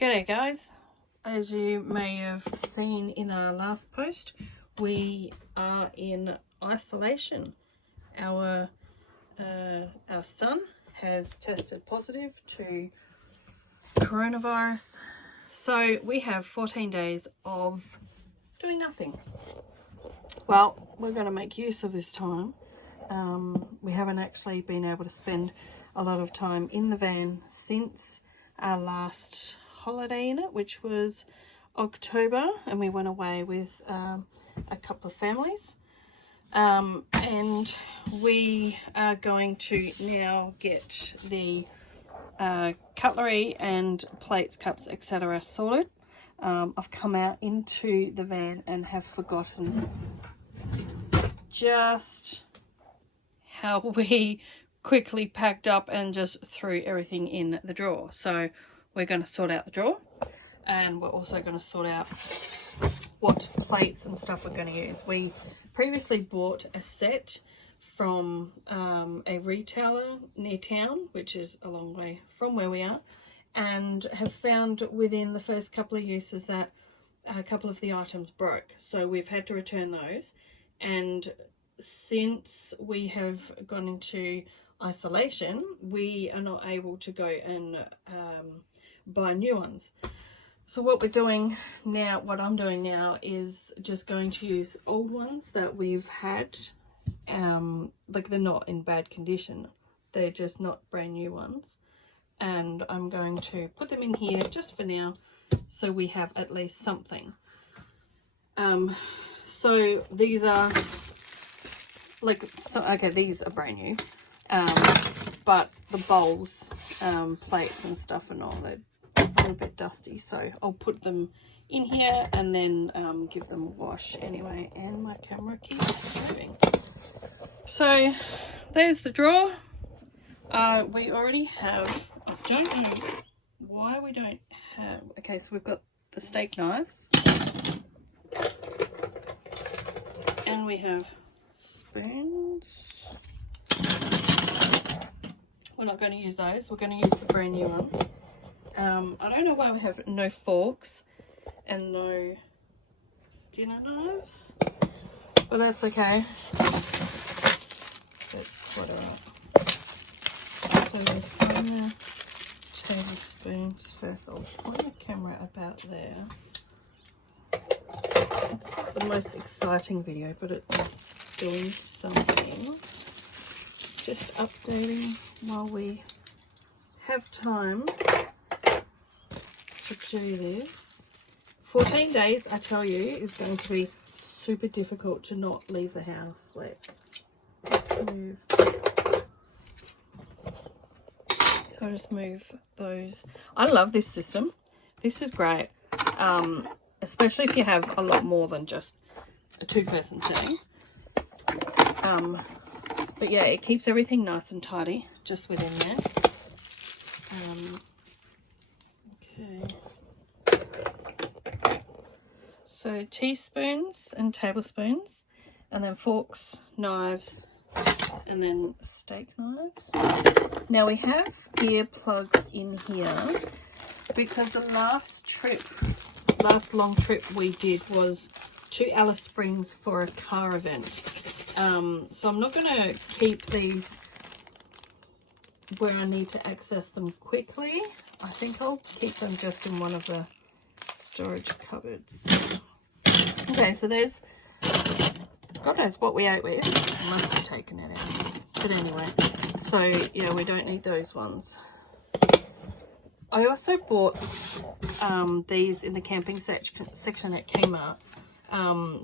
G'day guys, as you may have seen in our last post, we are in isolation. Our son has tested positive to coronavirus, so we have 14 days of doing nothing. Well, we're going to make use of this time. We haven't actually been able to spend a lot of time in the van since our last holiday in it, which was October, and we went away with a couple of families, and we are going to now get the cutlery and plates, cups, etc. sorted. I've come out into the van and have forgotten just how we quickly packed up and just threw everything in the drawer. So we're going to sort out the drawer, and we're also going to sort out what plates and stuff we're going to use. We previously bought a set from a retailer near town, which is a long way from where we are, and have found within the first couple of uses that a couple of the items broke. So we've had to return those, and since we have gone into isolation, we are not able to go and buy new ones. So what we're doing now, what I'm doing now, is just going to use old ones that we've had. Like, they're not in bad condition, they're just not brand new ones, and I'm going to put them in here just for now, so we have at least something. So these are okay, these are brand new, but the bowls, plates and stuff and all, they're a little bit dusty, so I'll put them in here and then give them a wash anyway. And my camera keeps moving. So there's the drawer. We already have, I don't know why we don't have, okay, so we've got the steak knives, and we have spoons. We're not going to use those, we're going to use the brand new ones. I don't know why we have no forks and no dinner knives, but that's okay. Let's put tablespoons first. I'll point the camera about there. It's not the most exciting video, but it's doing something. Just updating while we have time to do this. 14 days, I tell you, is going to be super difficult to not leave the house. Wait, let's move. So I'll just move those. I love this system. This is great, especially if you have a lot more than just a two-person thing. But yeah, it keeps everything nice and tidy just within there. Okay. So teaspoons and tablespoons, and then forks, knives, and then steak knives. Now we have ear plugs in here because the last long trip we did was to Alice Springs for a car event. So I'm not going to keep these where I need to access them quickly. I think I'll keep them just in one of the storage cupboards. Okay, so there's, God knows what we ate with. I must have taken it out. But anyway, so yeah, we don't need those ones. I also bought these in the camping section at Kmart.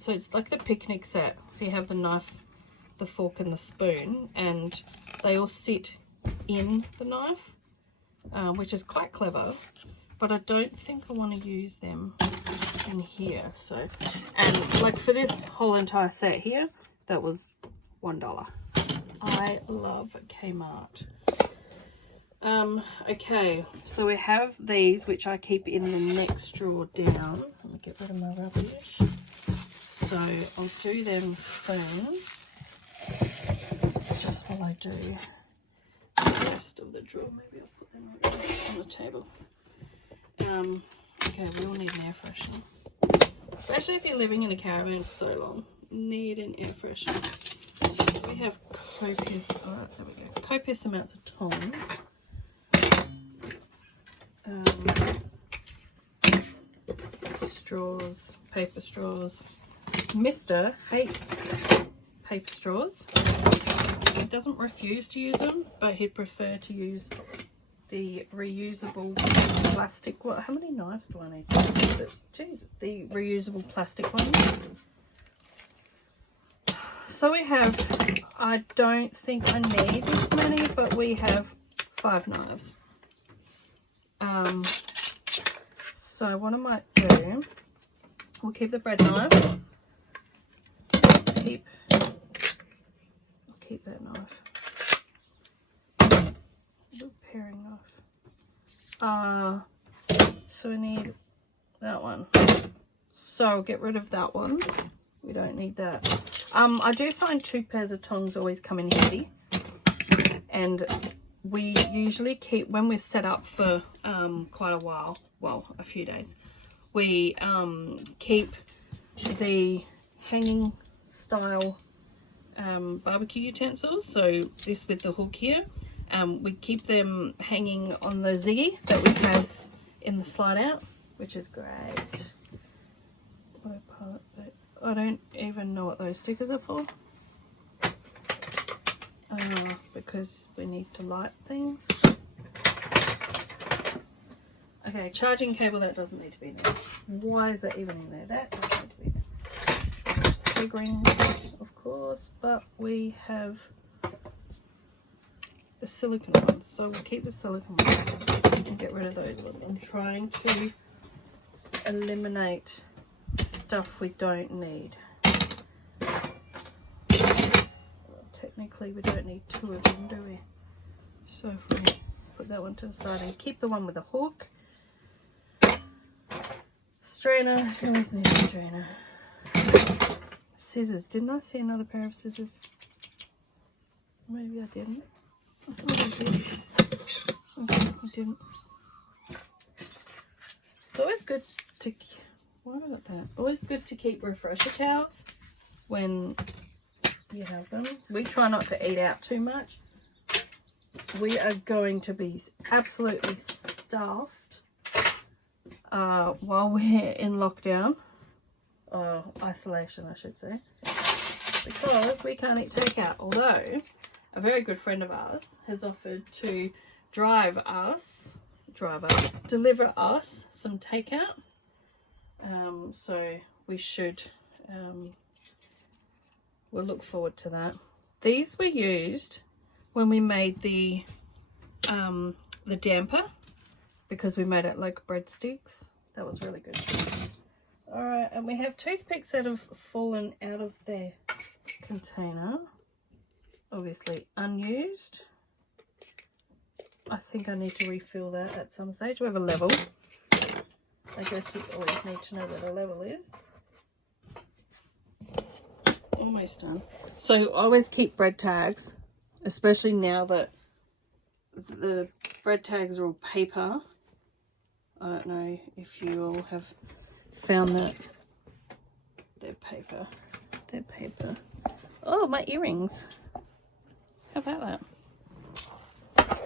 So it's like the picnic set. So you have the knife, the fork and the spoon, and they all sit in the knife, which is quite clever, but I don't think I want to use them in here. So, and like for this whole entire set here, that was $1. I love Kmart. Okay, so we have these, which I keep in the next drawer down. Let me get rid of my rubbish. So I'll do them soon, just while I do the rest of the drawer. Maybe I'll put them on the table. Okay, we all need an air freshener. Especially if you're living in a caravan for so long. Need an air freshener. We have copious, alright, there we go. Copious amounts of tongs. Straws, paper straws. Mr. hates paper straws. He doesn't refuse to use them, but he'd prefer to use the reusable plastic. What? How many knives do I need? Jeez, the reusable plastic ones. So we have, I don't think I need this many, but we have 5 knives. So what I might do, we'll keep the bread knife. I'll keep that knife. Little paring knife. So we need that one. So I'll get rid of that one. We don't need that. I do find 2 pairs of tongs always come in handy, and we usually keep, when we're set up for quite a while, well, a few days, we keep the hanging style barbecue utensils. So this with the hook here, we keep them hanging on the ziggy that we have in the slide out, which is great. I don't even know what those stickers are for, because we need to light things. Okay, charging cable, that doesn't need to be in there. Why is that even in there? That doesn't need to be there. Big rings, of course, but we have the silicone ones, so we'll keep the silicone ones and get rid of those ones. I'm trying to eliminate stuff we don't need. Well, technically we don't need 2 of them, do we? So if we put that one to the side and keep the one with the hook. Strainer, you always need a strainer. Scissors, didn't I see another pair of scissors? Maybe I didn't. I thought I did. Okay, I didn't. It's always good to, why have I got that? Always good to keep refresher towels when you have them. We try not to eat out too much. We are going to be absolutely stuffed while we're in lockdown, or isolation I should say, because we can't eat takeout. Although a very good friend of ours has offered to deliver us some takeout. So we should, we'll look forward to that. These were used when we made the damper, because we made it like breadsticks. That was really good. All right, and we have toothpicks that have fallen out of their container, obviously unused. I think I need to refill that at some stage. We have a level. I guess we always need to know what a level is. Almost done. So I always keep bread tags, especially now that the bread tags are all paper. I don't know if you all have found that. They're paper. They're paper. Oh, my earrings. How about that?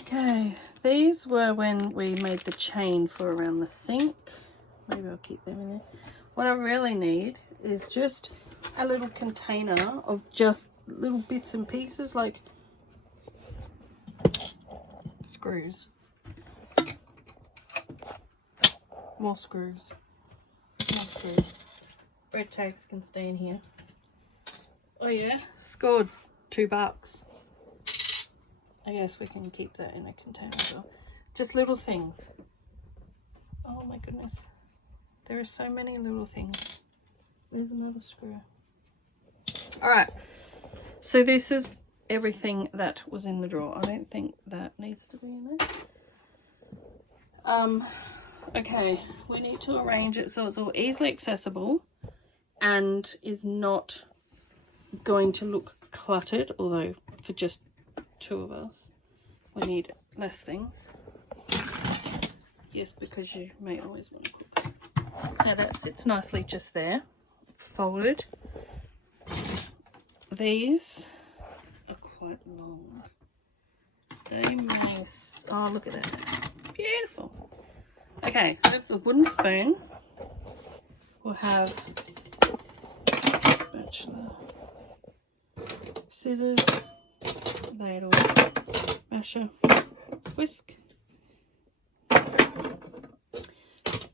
Okay, these were when we made the chain for around the sink. Maybe I'll keep them in there. What I really need is just a little container of just little bits and pieces, like screws. More screws. More screws. Bread tags can stay in here. Oh yeah, scored $2. I guess we can keep that in a container as well. Just little things. Oh my goodness. There are so many little things. There's another screw. Alright. So this is everything that was in the drawer. I don't think that needs to be in there. Okay, we need to arrange it so it's all easily accessible and is not going to look cluttered, although for just 2 of us we need less things. Yes, because you may always want to cook. Now that sits nicely just there, folded. These are quite long. They may... Oh, look at that. Beautiful. Okay, so that's a wooden spoon. We'll have spatula, scissors, ladle, masher, whisk,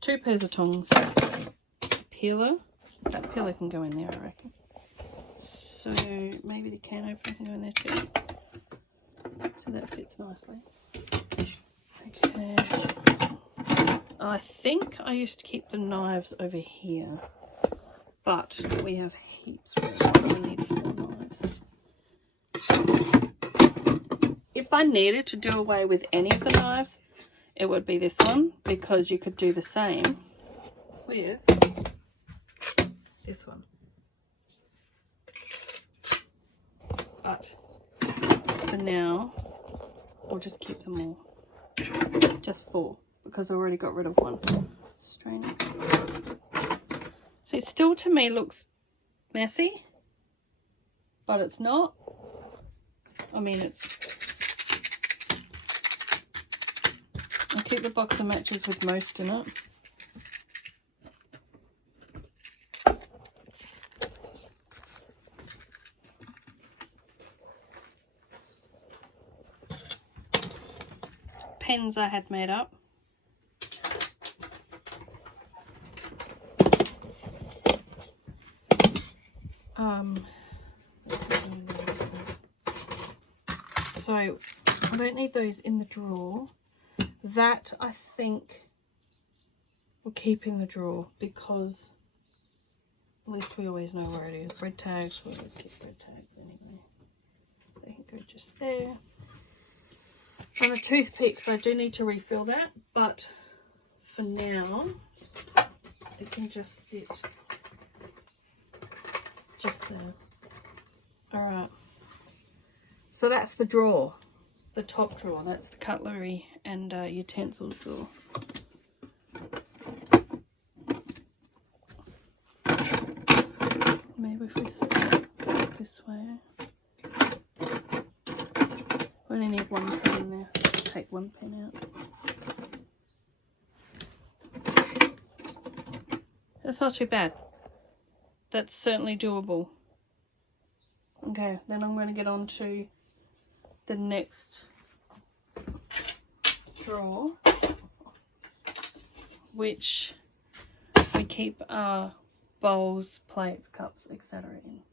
2 pairs of tongs, peeler. That peeler can go in there, I reckon. So maybe the can opener can go in there too. So that fits nicely. Okay. I think I used to keep the knives over here, but we have heaps. We need 4 knives. If I needed to do away with any of the knives, it would be this one, because you could do the same with this one. But for now, we'll just keep them all. Just 4, because I already got rid of one. Strain it. So it still to me looks messy, but it's not. I mean, I keep the box of matches with most in it. Pens I had made up. So I don't need those in the drawer. That I think we'll keep in the drawer, because at least we always know where it is. Red tags, we always keep red tags anyway. They can go just there. And the toothpicks, I do need to refill that, but for now it can just sit just there. Alright, so that's the drawer, the top drawer. That's the cutlery and utensils drawer. Maybe if we set it this way. We only need 1 pen in there. Take 1 pen out. That's not too bad. That's certainly doable. Okay, then I'm going to get on to the next drawer, which we keep our bowls, plates, cups, etc. in.